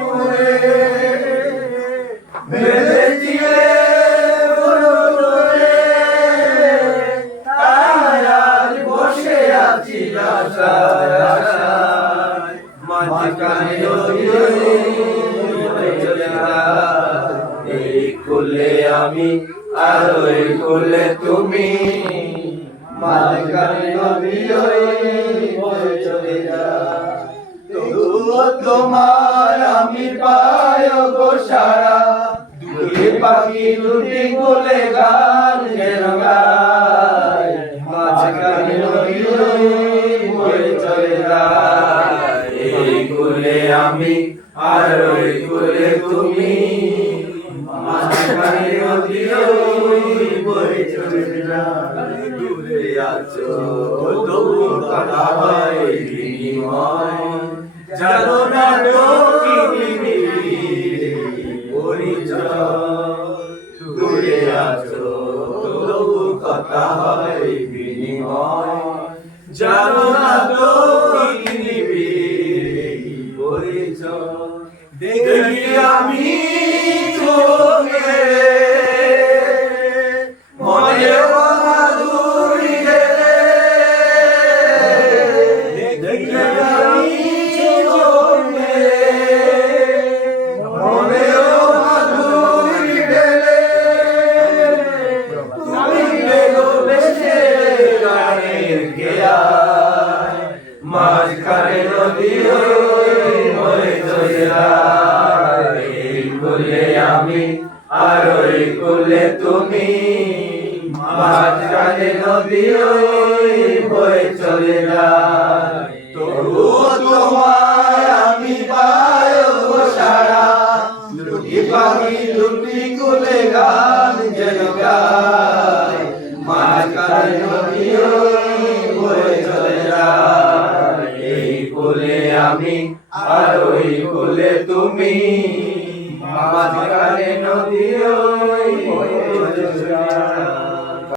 মোরে বেঁধেছিলে মনোরে, তাই আজ বসে আছি আশায় আশায়। মাঝখানে নদী এই কোলে আমি আর ওই কোলে তুমি, মাঝখানে নদী বয়ে চলে যায়। তবুও তোমার আমি পাই গো সারা, দুটি পাখি দুটি কোলে গান যেন গায়। মাঝখানে নদী বয়ে চলে যায়। এই কোলে আমি আর ওই কোলে তুমি, মাঝখানে নদী বয়ে চলে যায়। দূরে আছো তবু কথা হয় বিনিময়, জানো না তো কি পরিচয়। দূরে আছো তবু কথা হয় বিনিময়, জানো না তো কি পরিচয়। দেখি আমি চোখে মনে মাধুরী ঢেলে, দেখি আমি চোখে মনে মাধুরী ঢেলে। তুমি বেশে গানের গেয়ায়, মাঝখানে নদী বয়ে চলে যায়। এই কোলে আমি আর ওই কোলে তুমি, মাঝখানে নদী বয়ে চলে যায়। তবুও তোমায় আমি পাই গো সারা, দুটি পাখি দুটি কোলে গান যেন গায়। মাঝখানে নদী বয়ে চলে যায়। এই কোলে আমি আর ওই কোলে তুমি, মাঝখানে নদী বয়ে চলে যায়।